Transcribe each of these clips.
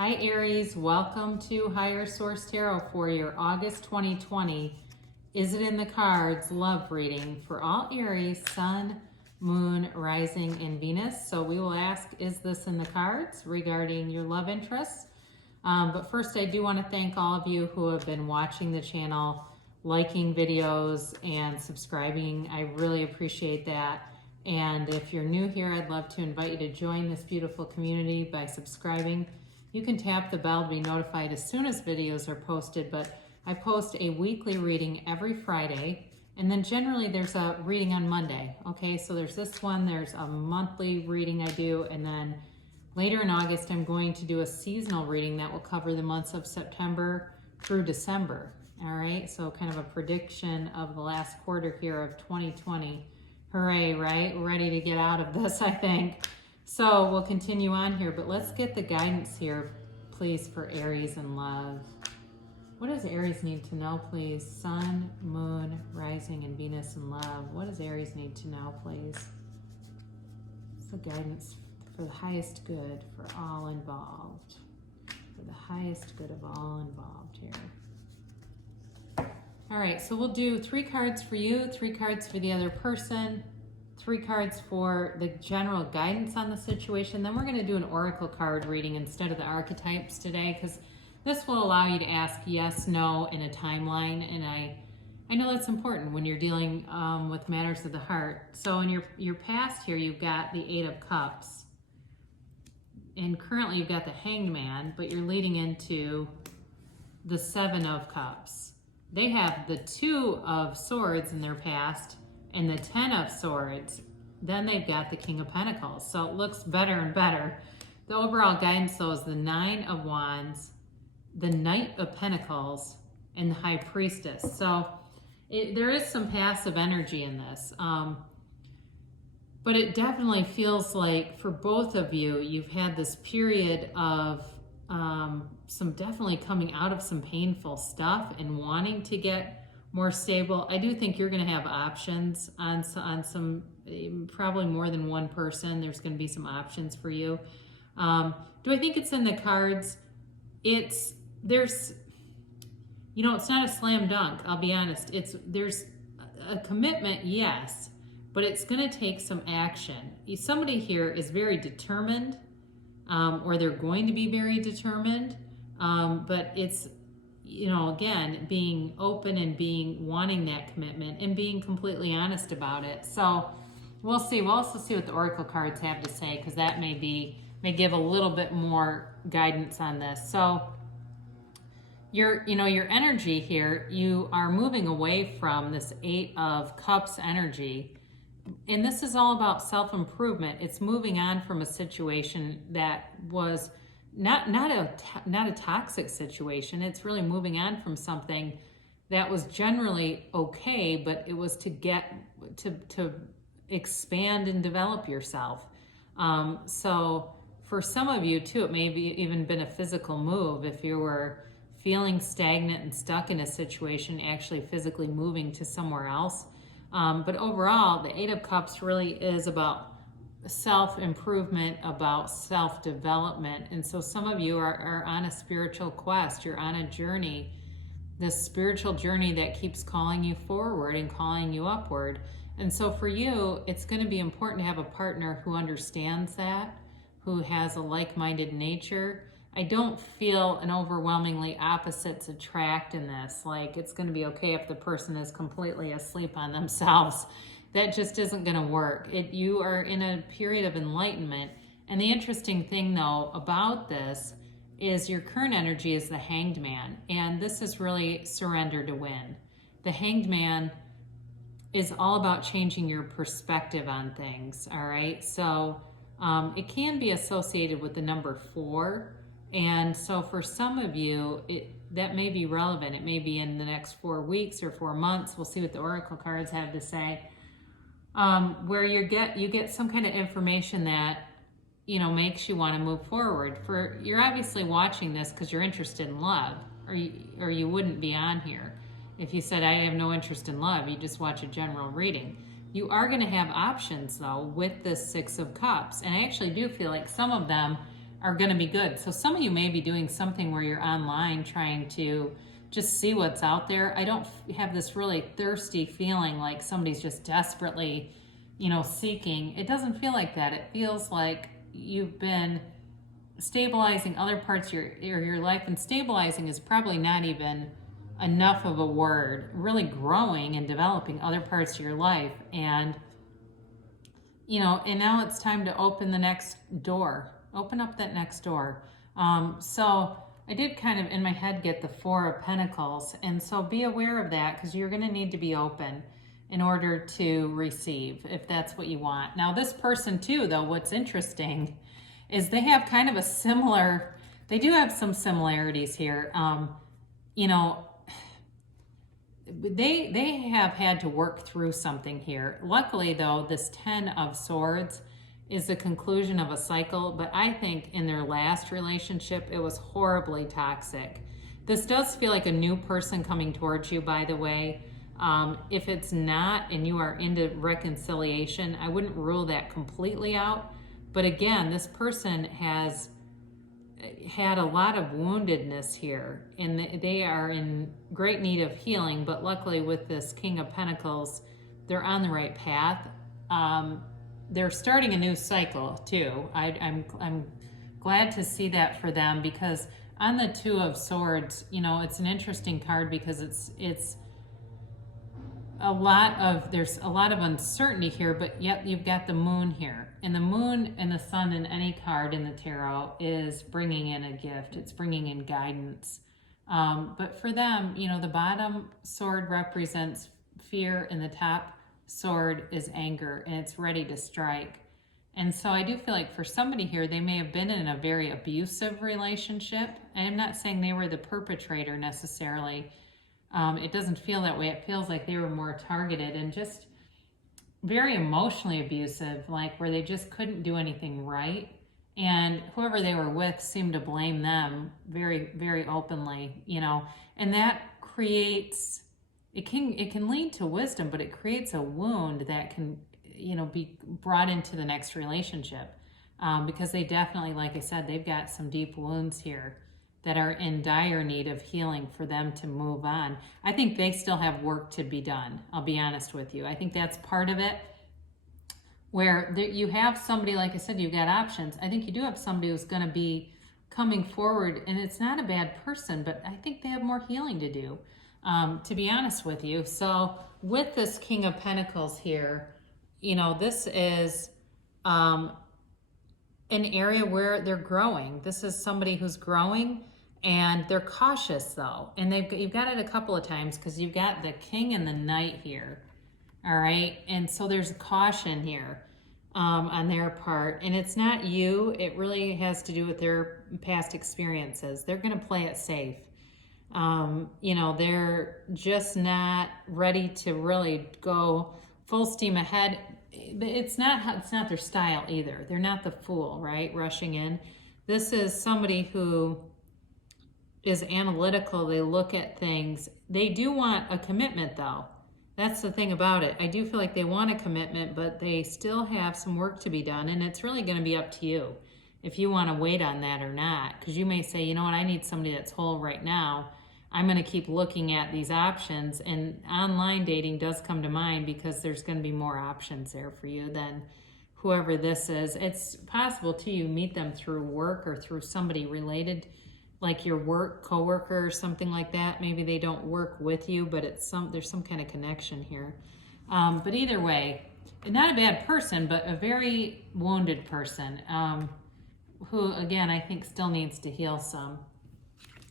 Hi Aries, welcome to Higher Source Tarot for your August 2020 Is It in the Cards love reading for all Aries, Sun, Moon, Rising, and Venus. So we will ask, is this in the cards regarding your love interests? But first I do want to thank all of you who have been watching the channel, liking videos, and subscribing. I really appreciate that. And if you're new here, I'd love to invite you to join this beautiful community by subscribing. You can tap the bell to be notified as soon as videos are posted, but I post a weekly reading every Friday, and then generally there's a reading on Monday. Okay, so there's this one, there's a monthly reading I do, and then later in August I'm going to do a seasonal reading that will cover the months of September through December. All right, so kind of a prediction of the last quarter here of 2020. Hooray, right? We're ready to get out of this, I think. So we'll continue on here, but let's get the guidance here, please, for Aries and love. What does Aries need to know, please? Sun, Moon, Rising, and Venus in love. What does Aries need to know, please? It's the guidance for the highest good for all involved. For the highest good of all involved here. All right, so we'll do 3 cards for you, 3 cards for the other person, 3 cards for the general guidance on the situation. Then we're going to do an oracle card reading instead of the archetypes today, because this will allow you to ask yes, no in a timeline. And I know that's important when you're dealing with matters of the heart. So in your past here, you've got the 8 of Cups. And currently you've got the Hanged Man, but you're leading into the 7 of Cups. They have the 2 of Swords in their past and the 10 of Swords. Then they've got the King of Pentacles. So it looks better and better. The overall guidance though is the 9 of Wands, the Knight of Pentacles, and the High Priestess. So there is some passive energy in this. But it definitely feels like for both of you, you've had this period of some definitely coming out of some painful stuff and wanting to get more stable. I do think you're going to have options on some, probably more than one person. There's going to be some options for you. Do I think it's in the cards? It's not a slam dunk. I'll be honest. There's a commitment, yes, but it's going to take some action. Somebody here is very determined, or they're going to be very determined, but it's, again, being open and wanting that commitment and being completely honest about it. So we'll see. We'll also see what the oracle cards have to say, because that may give a little bit more guidance on this. So your energy here, you are moving away from this 8 of Cups energy. And this is all about self-improvement. It's moving on from a situation that was not a toxic situation. It's really moving on from something that was generally okay, but it was to get to expand and develop yourself. So for some of you too, it may be even been a physical move. If you were feeling stagnant and stuck in a situation, actually physically moving to somewhere else. But overall, the 8 of Cups really is about self-improvement, about self-development. And so some of you are on a spiritual quest. You're on a journey, this spiritual journey that keeps calling you forward and calling you upward. And so for you, it's going to be important to have a partner who understands that, who has a like-minded nature. I don't feel an overwhelmingly opposites attract in this. Like, it's going to be okay if the person is completely asleep on themselves. That just isn't going to work. You are in a period of enlightenment. And the interesting thing, though, about this is your current energy is the Hanged Man. And this is really surrender to win. The Hanged Man is all about changing your perspective on things, all right? So it can be associated with the number 4. And so for some of you, that may be relevant. It may be in the next 4 weeks or 4 months. We'll see what the oracle cards have to say. Where you get some kind of information that makes you want to move forward. You're obviously watching this because you're interested in love, or you wouldn't be on here. If you said I have no interest in love, you just watch a general reading. You are going to have options though with this 6 of Cups, and I actually do feel like some of them are going to be good. So some of you may be doing something where you're online trying to just see what's out there. I don't have this really thirsty feeling like somebody's just desperately, seeking. It doesn't feel like that. It feels like you've been stabilizing other parts of your life, and stabilizing is probably not even enough of a word. Really growing and developing other parts of your life, and and now it's time to open the next door. Open up that next door. So I did kind of in my head get the Four of Pentacles, and so be aware of that, because you're going to need to be open in order to receive, if that's what you want. Now this person too, though, what's interesting is they have kind of a similar, they do have some similarities here. They have had to work through something here. Luckily though, this 10 of Swords is the conclusion of a cycle, but I think in their last relationship, it was horribly toxic. This does feel like a new person coming towards you, by the way. If it's not and you are into reconciliation, I wouldn't rule that completely out. But again, this person has had a lot of woundedness here, and they are in great need of healing. But luckily with this King of Pentacles, they're on the right path. They're starting a new cycle too. I'm glad to see that for them, because on the Two of Swords, it's an interesting card, because it's there's a lot of uncertainty here, but yet you've got the Moon here. And the Moon and the Sun in any card in the tarot is bringing in a gift. It's bringing in guidance. But for them, the bottom sword represents fear and the top sword is anger, and it's ready to strike. And so I do feel like for somebody here, they may have been in a very abusive relationship. And I'm not saying they were the perpetrator necessarily. It doesn't feel that way. It feels like they were more targeted and just very emotionally abusive, like where they just couldn't do anything right. And whoever they were with seemed to blame them very, very openly, and that creates, it can lead to wisdom, but it creates a wound that can, be brought into the next relationship, because they definitely, like I said, they've got some deep wounds here that are in dire need of healing for them to move on. I think they still have work to be done. I'll be honest with you. I think that's part of it, where you have somebody, like I said, you've got options. I think you do have somebody who's going to be coming forward, and it's not a bad person, but I think they have more healing to do, to be honest with you. So with this King of Pentacles here, this is an area where they're growing. This is somebody who's growing, and they're cautious though. And you've got it a couple of times, because you've got the King and the Knight here. All right. And so there's caution here on their part. And it's not you. It really has to do with their past experiences. They're going to play it safe. They're just not ready to really go full steam ahead. It's not their style either. They're not the fool, right? Rushing in. This is somebody who is analytical. They look at things. They do want a commitment though. That's the thing about it. I do feel like they want a commitment, but they still have some work to be done. And it's really going to be up to you if you want to wait on that or not. Because you may say, you know what, I need somebody that's whole right now. I'm going to keep looking at these options. And online dating does come to mind, because there's going to be more options there for you than whoever this is. It's possible too, you meet them through work or through somebody related, like your work coworker or something like that. Maybe they don't work with you, but there's some kind of connection here. But either way, not a bad person, but a very wounded person, who again, I think still needs to heal some.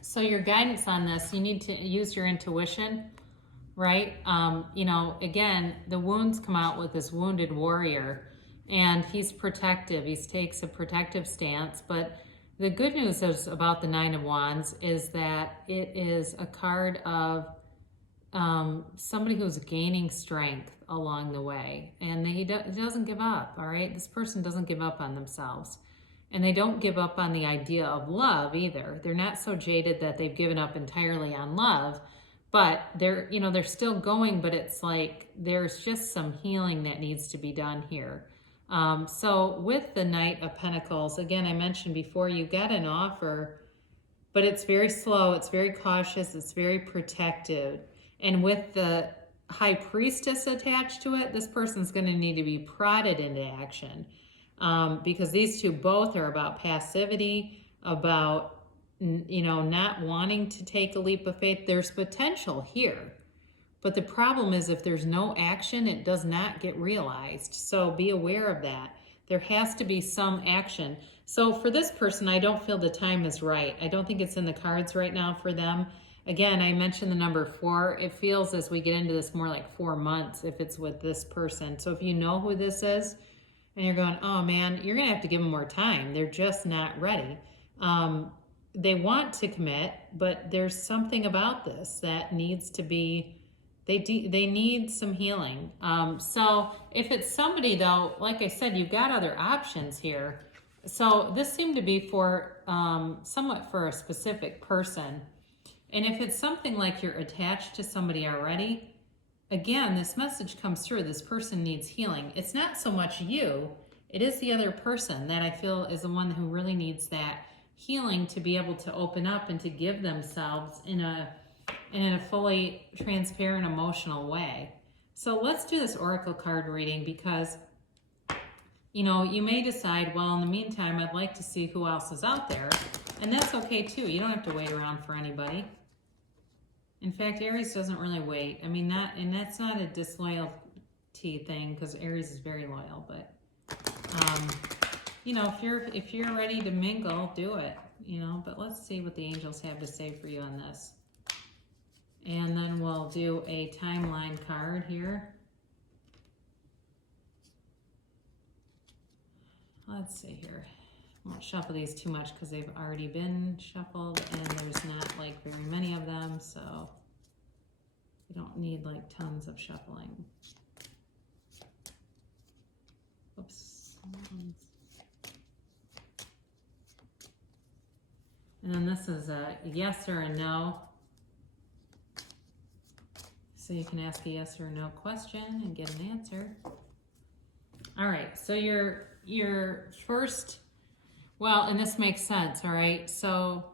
So your guidance on this, you need to use your intuition, right? Again, the wounds come out with this wounded warrior, and he's protective. He takes a protective stance, but the good news is about the Nine of Wands is that it is a card of somebody who's gaining strength along the way, and he doesn't give up, all right? This person doesn't give up on themselves, and they don't give up on the idea of love either. They're not so jaded that they've given up entirely on love, but they're still going, but it's like there's just some healing that needs to be done here. So with the Knight of Pentacles, again, I mentioned before, you got an offer, but it's very slow, it's very cautious, it's very protective. And with the High Priestess attached to it, this person's going to need to be prodded into action, because these two both are about passivity, about, you know, not wanting to take a leap of faith. There's potential here, but the problem is if there's no action, it does not get realized. So be aware of that. There has to be some action. So for this person, I don't feel the time is right. I don't think it's in the cards right now for them. Again, I mentioned the number 4. It feels as we get into this more like 4 months if it's with this person. So if you know who this is and you're going, oh man, you're going to have to give them more time. They're just not ready. They want to commit, but there's something about this that needs to be, they need some healing. So if it's somebody though, like I said, you've got other options here. So this seemed to be for somewhat for a specific person. And if it's something like you're attached to somebody already, again, this message comes through. This person needs healing. It's not so much you, it is the other person that I feel is the one who really needs that healing to be able to open up and to give themselves in a fully transparent, emotional way. So let's do this oracle card reading because, you know, you may decide, well, in the meantime, I'd like to see who else is out there. And that's okay too. You don't have to wait around for anybody. In fact, Aries doesn't really wait. I mean, that's not a disloyalty thing because Aries is very loyal, but you know, if you're ready to mingle, do it, you know, but let's see what the angels have to say for you on this. And then we'll do a timeline card here. Let's see here. I won't shuffle these too much because they've already been shuffled and there's not like very many of them, so you don't need like tons of shuffling. Oops. And then this is a yes or a no. So you can ask a yes or no question and get an answer. All right, so your first, well, and this makes sense, all right? So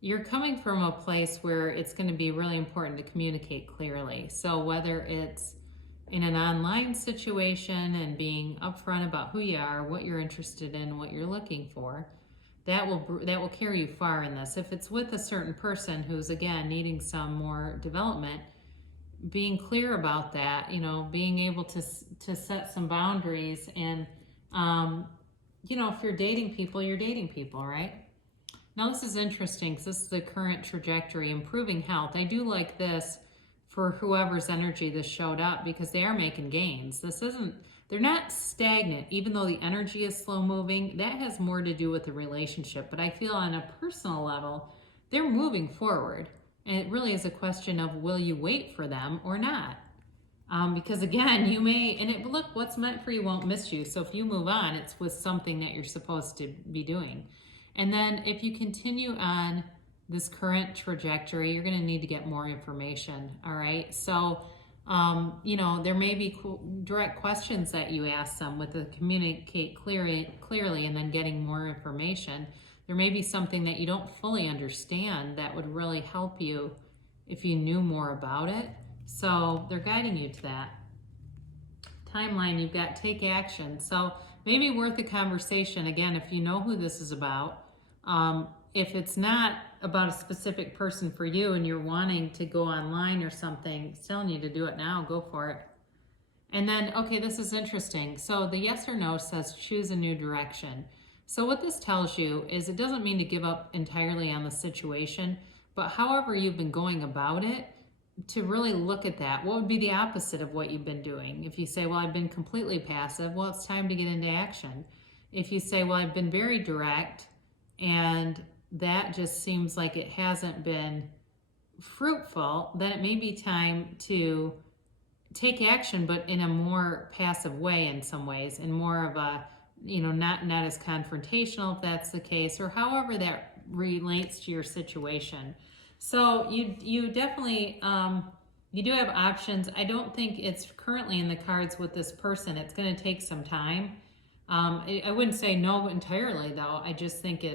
you're coming from a place where it's going to be really important to communicate clearly. So whether it's in an online situation and being upfront about who you are, what you're interested in, what you're looking for, that will carry you far in this. If it's with a certain person who's, again, needing some more development, being clear about that, you know, being able to set some boundaries and, you know, if you're dating people, you're dating people, right? Now this is interesting because this is the current trajectory, improving health. I do like this for whoever's energy this showed up because they are making gains. This isn't, they're not stagnant, even though the energy is slow moving. That has more to do with the relationship, but I feel on a personal level, they're moving forward. And it really is a question of, will you wait for them or not? Because again, you may, and look, what's meant for you won't miss you. So if you move on, it's with something that you're supposed to be doing. And then if you continue on this current trajectory, you're going to need to get more information. All right. So, you know, there may be direct questions that you ask them with the communicate clearly and then getting more information. There may be something that you don't fully understand that would really help you if you knew more about it. So they're guiding you to that. Timeline, you've got take action. So maybe worth a conversation. Again, if you know who this is about, if it's not about a specific person for you and you're wanting to go online or something, it's telling you to do it now, go for it. And then, okay, this is interesting. So the yes or no says choose a new direction. So what this tells you is it doesn't mean to give up entirely on the situation, but however you've been going about it, to really look at that. What would be the opposite of what you've been doing? If you say, well, I've been completely passive, well, it's time to get into action. If you say, well, I've been very direct and that just seems like it hasn't been fruitful, then it may be time to take action, but in a more passive way in some ways, and more of a, you know, not as confrontational if that's the case, or however that relates to your situation. So you definitely, you do have options. I don't think it's currently in the cards with this person. It's going to take some time. I wouldn't say no entirely though. I just think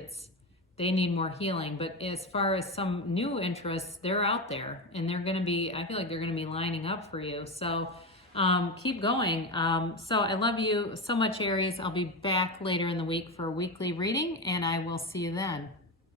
they need more healing. But as far as some new interests, they're out there and they're going to be, I feel like they're going to be lining up for you. So keep going. So I love you so much, Aries. I'll be back later in the week for a weekly reading, and I will see you then.